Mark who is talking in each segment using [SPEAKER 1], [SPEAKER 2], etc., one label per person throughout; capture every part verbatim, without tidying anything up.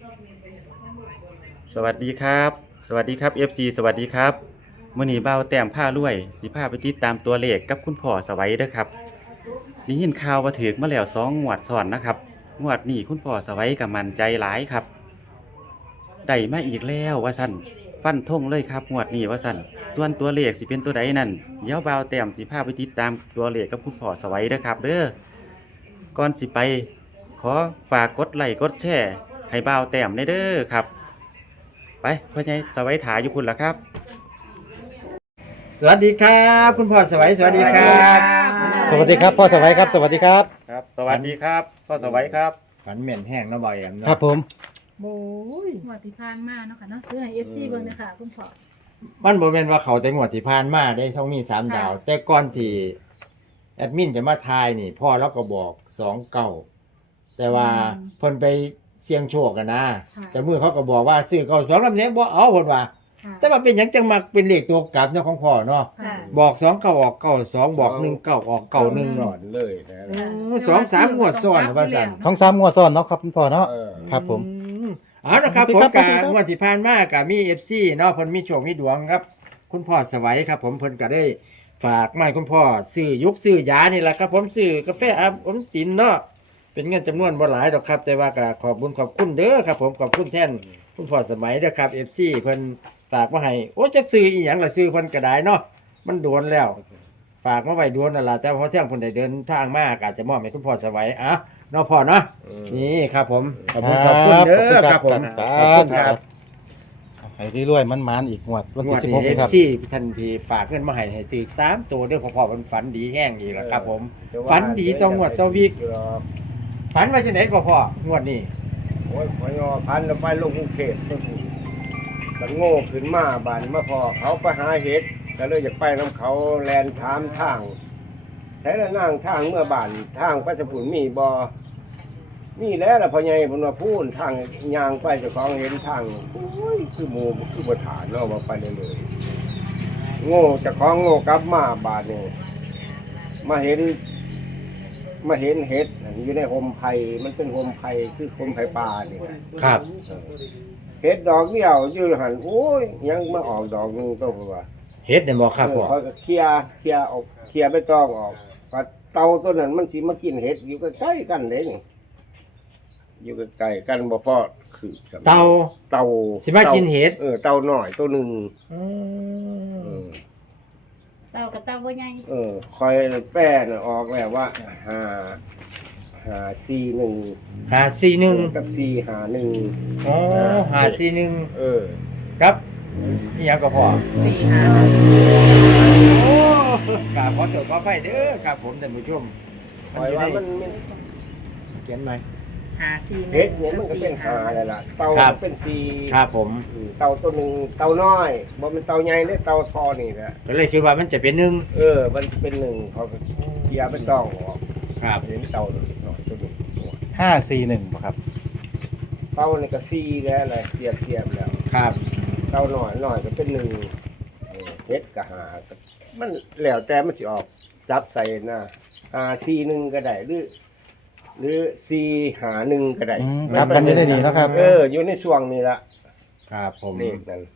[SPEAKER 1] สวัสดีครับสวัสดีครับ เอฟ ซี สวัสดีครับมื้อนี้บ่าวแต้มพารวยสิพาไปติดตามตัวเลขกับคุณพ่อสวัยเด้อครับได้ยินข่าวว่าถูกมาแล้วสองงวดซ้อนนะครับงวดนี้คุณพ่อสวัยก็มั่นใจหลายครับได้มาอีกแล้วว่าซั่นฟันธงเลยครับงวดนี้ว่าซั่นส่วนตัวเลขสิเป็นตัวใดนั่นเดี๋ยวบ่าวแต้มสิพาไปติดตามตัวเลขกับคุณพ่อสวัยเด้อครับเด้อก่อนสิไปขอฝากกดไลค์กดแชร์ให้บ่าวแต้มเด้อครับ ไปพ่อใหญ่สวัยถาอยู่พุ่นล่ะครับ
[SPEAKER 2] สวัสดีครับคุณพ่อสวัยสวัสดีครับ
[SPEAKER 3] สวัสดีครับพ่อสวัยครับสวัสดีครับ
[SPEAKER 1] ครับ สวัสดีครับพ่อสวัยครับ
[SPEAKER 2] ฝันเหม็นแห้งเนาะบ่อยแอมเนาะ
[SPEAKER 3] ครับผม
[SPEAKER 2] โอ้ย
[SPEAKER 4] หมวดที่ผ่านมาเนาะค่ะเนาะคือให้ เอฟ ซี เบิ่งเด้อค่ะคุณพ่อ
[SPEAKER 2] มันบ่แม่นว่าเขาแต่งวดที่ผ่านมาได้ท้องมีสามดาว แต่ก่อนที่แอดมินจะมาทายนี่ พ่อเราก็บอกสองเก้าแต่ว่าเพิ่นไปเสี่ยงโชคกันนะแต่มือเขาก็บอกว่าซื้อเก้าสองลำนี้บ่เอาเพิ่นว่า
[SPEAKER 4] ค่ะ
[SPEAKER 2] แต่ว่าเป็นหยังจังมักเป็นเลขตัวกลับเนาะของพ่อเนาะ
[SPEAKER 4] ค่ะ
[SPEAKER 2] บอกสองเก้าออกเก้าสองบอกหนึ่งเก้าออกเก้าหนึ่ง
[SPEAKER 5] สอนเลยนะ
[SPEAKER 2] โอ้สองสามงวดซ้อนว่าซั่น
[SPEAKER 3] สองสามงวดซ้อนเนาะครับคุณพ่อเนาะ
[SPEAKER 5] เออ
[SPEAKER 3] ครับผม
[SPEAKER 2] อืมเอาละครับ
[SPEAKER 3] ส
[SPEAKER 2] ผ
[SPEAKER 3] วั
[SPEAKER 2] ม
[SPEAKER 3] สดี
[SPEAKER 2] กา
[SPEAKER 3] ครับ
[SPEAKER 2] งวดที่ผ่านมากับมี เอฟ ซี เนาะเพิ่นมีโชคมีดวงครับ คุณพ่อสวัยครับ ผมเพิ่นก็ได้ฝากมาให้คุณพ่อซื้อยุกซื้อยานี่แหละครับ ผมซื้อกาแฟอาบอมตินเนาะเป็นเงินจำนวนบ่หลายดอกครับ แต่ว่าก็ขอบคุญขอบคุณเด้อครับ ผมขอบคุณแทนคุณพ่อสมัยเด้อครับ เอฟ ซี เพิ่นฝากมาให้โอ้จักซื้ออีหยังล่ะซื้อเพิ่นก็ได้เนาะมันโดนแล้ว ฝากมาไว้โดนนั่นล่ะแต่พอเที่ยงเพิ่นได้เดินทางมาก็อาจจะมอบให้คุณพ่อสวัยอ่ะเนาะพ่อเนาะนี่ครับผมขอบคุณขอบคุณเด้อครับผม
[SPEAKER 3] ค
[SPEAKER 2] ขอบ
[SPEAKER 3] รั
[SPEAKER 2] คุ
[SPEAKER 3] บ
[SPEAKER 2] ณครับ
[SPEAKER 3] ให้รวยๆมันๆอีกงวดวัน
[SPEAKER 2] ง
[SPEAKER 3] ที่
[SPEAKER 2] วด
[SPEAKER 3] สิบห
[SPEAKER 2] นี้
[SPEAKER 3] ก
[SPEAKER 2] เอ
[SPEAKER 3] นี่
[SPEAKER 2] ฟ
[SPEAKER 3] ครับ
[SPEAKER 2] ซีทันทีฝากเงินมาให้ให้ตีสามตัวเด้อพ่อๆมันฝันดีแห้งอีกแล้วครับ ผม ฝันดีต่องวดต่อวีค ฝันว่าจังไดก็พ่องวดนี้
[SPEAKER 5] โอ้ยพอยอพันแล้วไปลงกรุงเทพกันโง่ขึ้นมาบานมาพอเขาไปหาเห็ดก็เลยอยากไปน้ำเขาแลนถามทางใช้ละนั่งทางเมื่อบานทางไปสมุนมีบอนี่แหล้วล่ะพ่อใหญ่เพนว่าพูนทางยางไปเจ้าของเห็นทางโอ้ยคือหมูคือบฐานเนาะว่าไปเลยเลยโง่เจ้าของโง่กลับมาบานนี่มาเห็น มาเห็นเห็ดนั่นอยู่ในโฮมไผ่มันเป็นโฮมไผ่คือโฮมไผ่ปลานี่นะครับ เห็ดดอกเดียวอยืนหันโอ้ยยังมาออกดอกหนึงก็ว่า
[SPEAKER 2] เฮ็ดได้บ่ครับพ่อ
[SPEAKER 5] เออเขาก็เคลียร์เคลียร์ออกเคลียร์ไปตองออกปัดเตาตัวนั้นมันสิมากินเห็ดอยู่ใกล้ๆกันเด้นี่อยู่ใกล้ๆกันบ่พอคือสำ
[SPEAKER 2] เตา
[SPEAKER 5] เตา
[SPEAKER 2] สิมากินเห็ด
[SPEAKER 5] เออเตาหน่อยตัวหนึง
[SPEAKER 2] อื
[SPEAKER 5] เอ
[SPEAKER 2] ม
[SPEAKER 5] อ
[SPEAKER 4] เต่ากับเต่าบ่ใหญ่
[SPEAKER 5] เออคอยแป้น่ะออกแล้วว่าห้าห้าสี่หนึ่ง
[SPEAKER 2] ห้าสี่หนึ่ง
[SPEAKER 5] กับสี่ห้าหนึ่ง
[SPEAKER 2] อ๋อห้าสี่หนึ่ง
[SPEAKER 5] เออ
[SPEAKER 2] ครับนี่ยังก็พ่อ
[SPEAKER 4] สี่ห้า
[SPEAKER 2] โอ้กราบขอโทษขออภัยเด้อครับผมท่านผู้ชม
[SPEAKER 5] คอยว่ามันมัน
[SPEAKER 2] เขียนไหม
[SPEAKER 4] ห้าสี่
[SPEAKER 5] เฮ็ดเนี่ยมันก็เป็นหาเลยล่ะเตา
[SPEAKER 2] ครับ
[SPEAKER 5] เป็นสี่
[SPEAKER 2] ครับผม
[SPEAKER 5] อืมเตาตัวหนึ่งเตาน้อยบ่เป็นเตาใหญ่เนี่ยเตาทอนี่แหละ
[SPEAKER 2] ก็เลยคิดว่ามันจะเป็นหนึ่ง
[SPEAKER 5] เออ มันเป็นหนึ่งเขาก็เคลียร์เป็นต้องออก
[SPEAKER 2] ครับ
[SPEAKER 5] เห็นเตาหน่อยตัวหนึ่ง
[SPEAKER 3] ห้าสี่หนึ่งครับ
[SPEAKER 5] เตานี่ก็สี่แล้วอะไรเทียบเทียบแล้ว
[SPEAKER 2] ครับ
[SPEAKER 5] เตาหน่อยหน่อยก็เป็นหนึ่งเออเฮ็ดกับหาก็มันแล้วแต่มันสิออกจับใส่หน้าหาสี่หนึ่งก็ได้หรือ หรือสี่หาหนึ่งก็ได้
[SPEAKER 3] อืมครับกันอยู่ได้ดีเนาะครับ
[SPEAKER 5] เอออยู่ในช่วงนี้ละ
[SPEAKER 2] ครับผม
[SPEAKER 5] เลขนั้น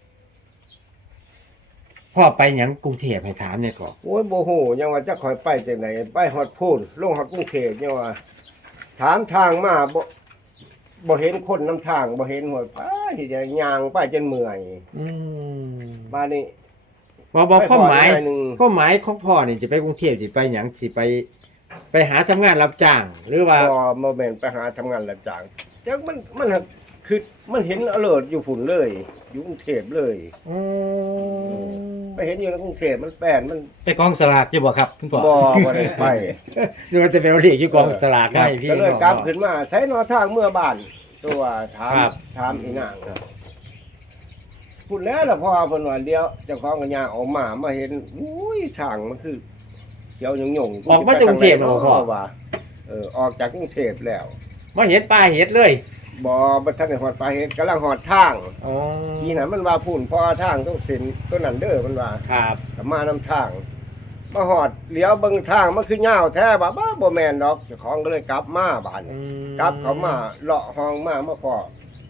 [SPEAKER 2] พ่อไปหยังกรุงเทพให้ถามเนี่ยก่อน
[SPEAKER 5] โอ้ยโบโหยังว่าจะคอยไปจากไหนไปฮอดพูนลงฮอดกรุงเทพยังว่าถามทางมาบ่บ่เห็นคนนำทางบ่เห็นหัวป้าที่จะย่างไปจนเมื่อย
[SPEAKER 2] อืม
[SPEAKER 5] บ้านนี้
[SPEAKER 2] บอกบอกข้อหมาย
[SPEAKER 5] ไปขอหน่อยหนึ่ง
[SPEAKER 2] ข้อหมายของพ่อนี่จะไปกรุงเทพสิไปหยังสิไป ไปหาทำงานรับจ้าง หรือว่า
[SPEAKER 5] ก็มาแม่นไปหาทำงานรับจ้างจักมันมันหักคือมันเห็นอเลิร์อยู่ฝุ่นเลย อยู่กรุงเทพเลย
[SPEAKER 2] อืม
[SPEAKER 5] ไปเห็นอยู่ในกรุงเทพมันแป้นมัน
[SPEAKER 3] ไปกองสลากจะบอกครับคุณพ่อ
[SPEAKER 5] บ่บ่ได้ไป
[SPEAKER 2] หรือว่าจะเป็นเรียกอยู่กองสลากให้พี่
[SPEAKER 5] ก็เลย
[SPEAKER 2] น้อง
[SPEAKER 5] กลับขึ้นมาใช้นอทางเมื่อบ้าน ตัวถาม
[SPEAKER 2] ครับ
[SPEAKER 5] ถามอีนางครับพูดแล้วล่ะพ่อเพิ่นว่าเดียวเจ้าของกัญญาออกมามาเห็นอุ้ยทางมันคือเดี๋ยวหยงๆ
[SPEAKER 2] ออกมาจากกรุงเทพเหรอพ่อ
[SPEAKER 5] ว่าเออออกจากกรุงเทพแล้ว
[SPEAKER 2] มาเห็นปลาเห็ดเลย
[SPEAKER 5] บ่บ่ทันได้ฮอดปลายเฮ็ดกำลังฮอดทาง
[SPEAKER 2] อ๋อ
[SPEAKER 5] ทีนั้นมันว่าพูนพ่อทางต้องเส้นตัวนั้นเด้อมันว่า
[SPEAKER 2] ครับ
[SPEAKER 5] ก็มานำทาง มาฮอดเลี้ยวเบิ่งทางมันคือยาวแท้บ่าบ้าบ่แม่นดอกเจ้าของก็เลยกลับมาบ้าน
[SPEAKER 2] อืม
[SPEAKER 5] กลับเขามาเลาะห้องมามาพอ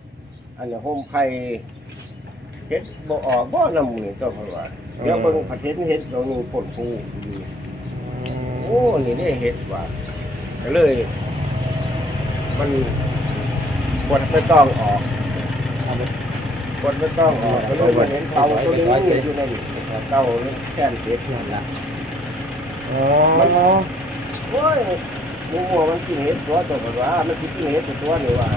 [SPEAKER 5] อันนี้โฮมไผ่เฮ็ดบ่ออกบ่นำมื้อนี้ต้องว่าเดี๋ยวเบิ่งผัดเฮ็ดเฮ็ดตรงนี้ผลผูอยู่โอ้นี่ได้เฮ็ดว่าก็เลย มันบดไม่ต้องออกบดไม่ต้องออกก็เลยมาเห็นเตาตัวนี้อยู่นั่นเตาแค่นเฮ็ดนั่นล่ะ
[SPEAKER 2] อ๋อ
[SPEAKER 5] โอ้ยหมูหัวมันกินเห็ดตัวตัวกันว่ามันกินเห็ดตัวนี่ว่า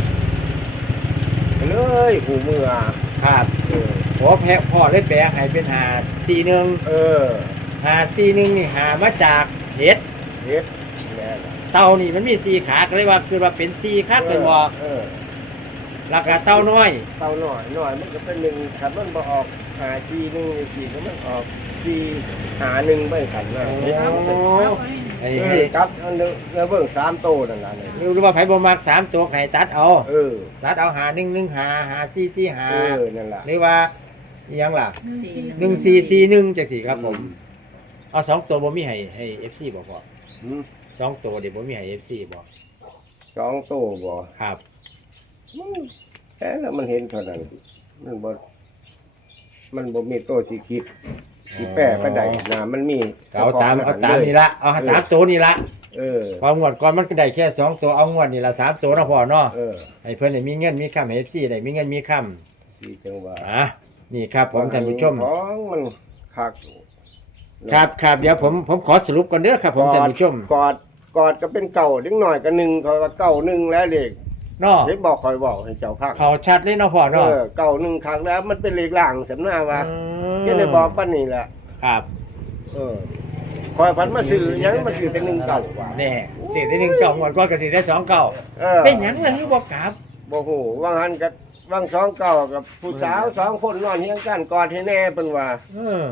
[SPEAKER 5] เลยหูมือ
[SPEAKER 2] ครับ
[SPEAKER 5] เออ
[SPEAKER 2] ขอแพ้พ่อเลยแปลให้เป็นหาสี่หนึ่ง
[SPEAKER 5] เออ
[SPEAKER 2] หาสี่หนึ่งนี่หามาจากเห็ด
[SPEAKER 5] เห็ดแน่ล่ะ
[SPEAKER 2] เต่านี่มันมีสี่ขาก็เลยว่าคือว่าเป็นสี่ขาเป็นบ่
[SPEAKER 5] เออ
[SPEAKER 2] ราคาเต่าน้อย
[SPEAKER 5] เตาหน่อยหน่อยมันก็เป็นหนึ่งขันมันบ่ออกหาซีหนึ่งสี่ก็มันออกซีหาหนึ่งไม่ขันนะเห็ด
[SPEAKER 4] เอา
[SPEAKER 5] มัน
[SPEAKER 4] ไป
[SPEAKER 5] เป็น
[SPEAKER 4] เอาไป
[SPEAKER 2] ไอ้
[SPEAKER 5] เออครับอันเนื้อเบิ่งสามโตนั่นล่ะเนี่ย
[SPEAKER 2] หรือว่าไผบ่มักสามตัวไข่ตัดเอา
[SPEAKER 5] เออ
[SPEAKER 2] ตัดเอาหาหนึ่งหนึ่งหาหาสี่สี่หา
[SPEAKER 5] เออนั่นล่ะ
[SPEAKER 2] หรือว่าอิหยังล่ะ
[SPEAKER 4] หนึ่งสี่
[SPEAKER 2] หนึ่งสี่สี่หนึ่งจังสี่ครับผมเอาสองตัวบ่มีให้ให้เอฟซีบ่พอ
[SPEAKER 5] อืม
[SPEAKER 2] สองตัวเดี๋ยวบ่มีให้เอฟซีบ่
[SPEAKER 5] สองโตบ่
[SPEAKER 2] ครับ
[SPEAKER 5] แค่แล้วมันเห็นเท่านั้น มันบ่ มันบ่มีโตสีคิดสีแปรก็ได้นะมันมี
[SPEAKER 2] เอาตามเอาตามนี่ละเอาหาสามตัวนี่ละ
[SPEAKER 5] เออ
[SPEAKER 2] ความงวดก่อนมันก็ได้แค่สองตัวเอางวดนี่ละสามตัวนะพ่อเนาะ
[SPEAKER 5] เออ
[SPEAKER 2] ให้เพิ่นได้มีเงินมีค่ำให้เอฟซีได้มีเงินมีค่
[SPEAKER 5] ที่จังหวะ
[SPEAKER 2] ำอ่ะนี่ครับผมท่านผู้ชม
[SPEAKER 5] ของมันคัก
[SPEAKER 2] ครับครับเดี๋ยวผมผมขอสรุปก่อนเด้อครับผมท่านผู้ชม
[SPEAKER 5] กอดกอดก็เป็นเก่าเล็กหน่อยก็หนึ่งเขาว่าเก่าหนึ่งแล้วเด็ก
[SPEAKER 2] เนาะ
[SPEAKER 5] เด็กบอกคอยบอกให้เจ้าพัก
[SPEAKER 2] เขาชัดเลยเนาะพ่อ
[SPEAKER 5] เอ
[SPEAKER 2] เนาะ
[SPEAKER 5] อเก่าหนึ่งครั้งแล้วมันเป็นเลขล่างสำนาว่า
[SPEAKER 2] อืม
[SPEAKER 5] ก็เลยบอกป้านี่แหละ
[SPEAKER 2] ครับ
[SPEAKER 5] เออคอยพันมาซื้อหยังมาซื้อแต่หนึ่งเก่าว่า
[SPEAKER 2] แน่สี่ได้หนึ่งเก่างวดก่อนก็สี่ได้สองเก่า
[SPEAKER 5] เออ
[SPEAKER 2] เป็นหยังล่ะคือบ่กลับ
[SPEAKER 5] บ่โหว่างหันกับว่างสองเก่ากับผู้สาวสองคนนอนเฮียงกันกอดให้แน่เป็นว่า
[SPEAKER 2] เออก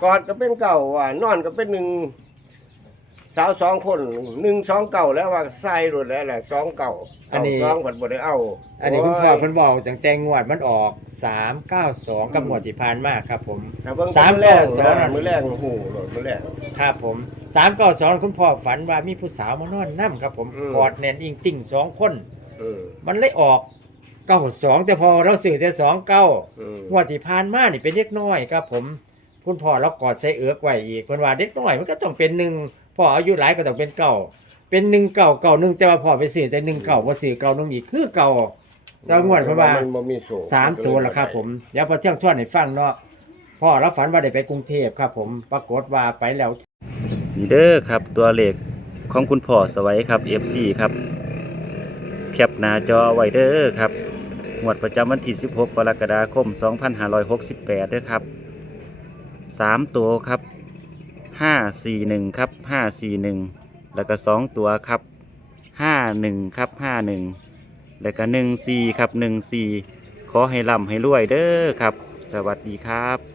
[SPEAKER 5] อดก็เป็นเก่าว่านอนก็เป็นหนึ่งสาวสองคนหนึ่งสองเก่าแล้วว่าใส่รถแล้วแหละสองเก่าเก่าสองผัดบ่ได้เอา
[SPEAKER 2] อันนี้คุณพ่อเพิ่นบอกตั้งแต่งวดมันออกสามเก้าสองกับงวดที่ผ่านมาครับผม
[SPEAKER 5] แต่เบิ่ง
[SPEAKER 2] สาม
[SPEAKER 5] มื้อแรก
[SPEAKER 2] เก้าสอง
[SPEAKER 5] นะมื้อแรกโอ้โหรถมื้อแรก
[SPEAKER 2] ครับผมสามเก้าสองคุณพ่อฝันว่ามีผู้สาวมานอนนํครับผม
[SPEAKER 5] อืม
[SPEAKER 2] กอดแน่นอิงติ่งสองคน
[SPEAKER 5] เออ
[SPEAKER 2] มันเลยออกเก้าสองแต่พอเราสื่อแต่สองเก้า
[SPEAKER 5] เออ
[SPEAKER 2] งวดที่ผ่านมานี่เป็นเด็กน้อยครับผม คุณพ่อเรากอดใส่เอือกไว้อีกเพิ่นว่าเด็กน้อยมันก็ต้องเป็นหนึ่งพ่ออายุหลายก็ต้องเป็นเก้าเป็นหนึ่งเก้าเก้าหนึ่งแต่ว่าพ่อไปสื่อแต่หนึ่งเก้าบ่สื่อเก้าหนึ่งอีกคือเก้าแต่งวดเพิ่นว่า
[SPEAKER 5] มันบ่มีโซ่
[SPEAKER 2] สามตัวแล้วครับผมเดี๋ยวพอเที่ยงทวนให้ฟังเนาะพ่อเราฝันว่าได้ไปกรุงเทพครับผมปรากฏว่าไปแล้ว
[SPEAKER 1] นี่เด้อครับตัวเลขของคุณพ่อสวัยครับ เอฟ ซี ครับแคปหน้าจอไว้เด้อครับงวดประจำวันที่สิบหกกรกฎาคมสองพันห้าร้อยหกสิบแปดเด้อครับสามตัวครับห้าสี่หนึ่งครับห้าสี่หนึ่งแล้วก็สองตัวครับห้าหนึ่งครับห้าหนึ่งแล้วก็หนึ่งสี่ครับหนึ่งสี่ขอให้ร่ำให้รวยเด้อครับ สวัสดีครับ